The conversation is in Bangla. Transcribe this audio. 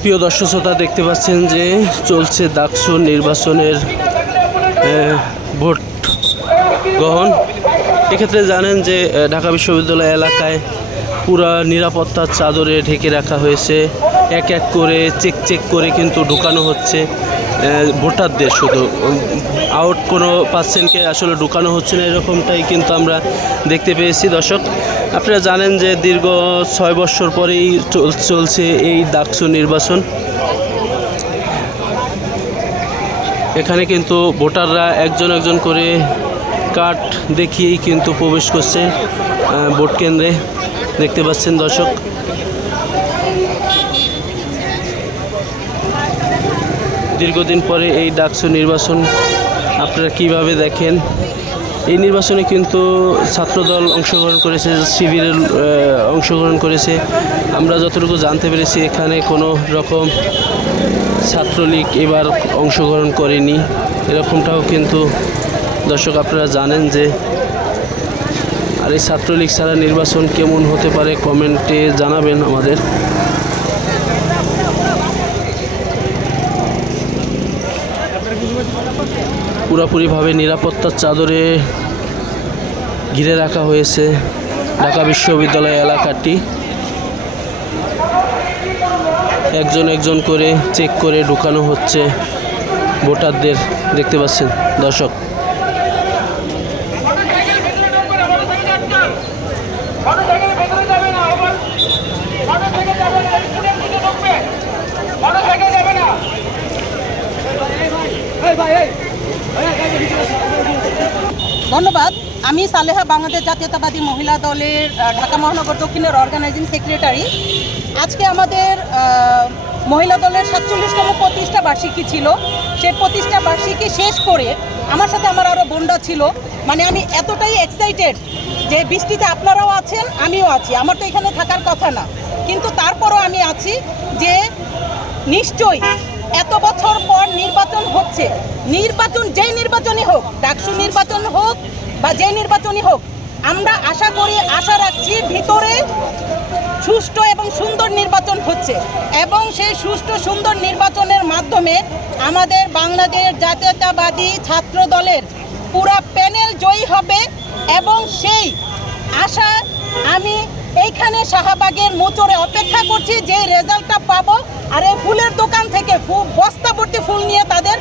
প্রিয় দর্শক শ্রোতা, দেখতে পাচ্ছেন যে চলছে ডাকসু নির্বাচনের ভোট গ্রহণ। এক্ষেত্রে জানেন যে ঢাকা বিশ্ববিদ্যালয় এলাকায় পুরা নিরাপত্তার চাদরে ঢেকে রাখা হয়েছে। এক এক করে, চেক চেক করে কিন্তু ঢুকানো হচ্ছে। ভোটারদের শুধু। আউট কোনো পার্সেন্টকে আসলে ঢুকানো হচ্ছে না, এরকমটাই কিন্তু আমরা দেখতে পেয়েছি। দর্শক আপনারা জানেন যে দীর্ঘ ছয় বছর পরেই চল- চলছে এই ডাকসু নির্বাচন। এখানে কিন্তু ভোটাররা একজন একজন করে কার্ড দেখিয়েই কিন্তু প্রবেশ করছে ভোট কেন্দ্রে। দেখতে পাচ্ছেন দর্শক। দীর্ঘদিন পরে এই ডাকসু নির্বাচন আপনারা কীভাবে দেখেন? এই নির্বাচনে কিন্তু ছাত্রদল অংশগ্রহণ করেছে, শিবিরের অংশগ্রহণ করেছে। আমরা যতটুকু জানতে পেরেছি, এখানে কোনো রকম ছাত্রলীগ এবার অংশগ্রহণ করেনি। এরকমটাও কিন্তু দর্শক আপনারা জানেন যে, আর এই ছাত্রলীগ ছাড়া নির্বাচন কেমন হতে পারে কমেন্টে জানাবেন আমাদের। পুরোপুরিভাবে নিরাপত্তার চাদরে ঘিরে রাখা হয়েছে ঢাকা বিশ্ববিদ্যালয় এলাকাটি একজন একজন করে চেক করে ঢুকানো হচ্ছে ভোটারদের দেখতে পাচ্ছেন দর্শক এখানে ভেতরে ধন্যবাদ। আমি সালেহা বাংলাদেশ জাতীয়তাবাদী মহিলা দলের ঢাকা মহানগর দক্ষিণের অর্গানাইজিং সেক্রেটারি আজকে আমাদের মহিলা দলের সাতচল্লিশতম প্রতিষ্ঠা বার্ষিকী ছিল। সেই প্রতিষ্ঠা বার্ষিকী শেষ করে আমার সাথে আমার আরও বোনরা ছিল। মানে আমি এতটাই এক্সাইটেড যে বৃষ্টিতে আপনারাও আছেন, আমিও আছি। আমার তো এখানে থাকার কথা না। কিন্তু তারপরও আমি আছি যে নিশ্চয়ই এত বছর পর নির্বাচন হচ্ছে। নির্বাচন যেই নির্বাচনই হোক, ডাকসু নির্বাচন হোক বা যে নির্বাচনই হোক, আমরা আশা করি, আশা রাখছি ভিতরে সুষ্ঠু এবং সুন্দর নির্বাচন হচ্ছে। এবং সেই সুষ্ঠু, সুন্দর নির্বাচনের মাধ্যমে আমাদের বাংলাদেশ জাতীয়তাবাদী ছাত্র দলের পুরা প্যানেল জয়ী হবে এবং সেই আশা আমি এইখানে শাহবাগের মোচরে অপেক্ষা করছি যে রেজাল্টটা পাবো। আর এই ফুলের দোকান থেকে ফু- বস্তা ভর্তি ফুল নিয়ে তাদের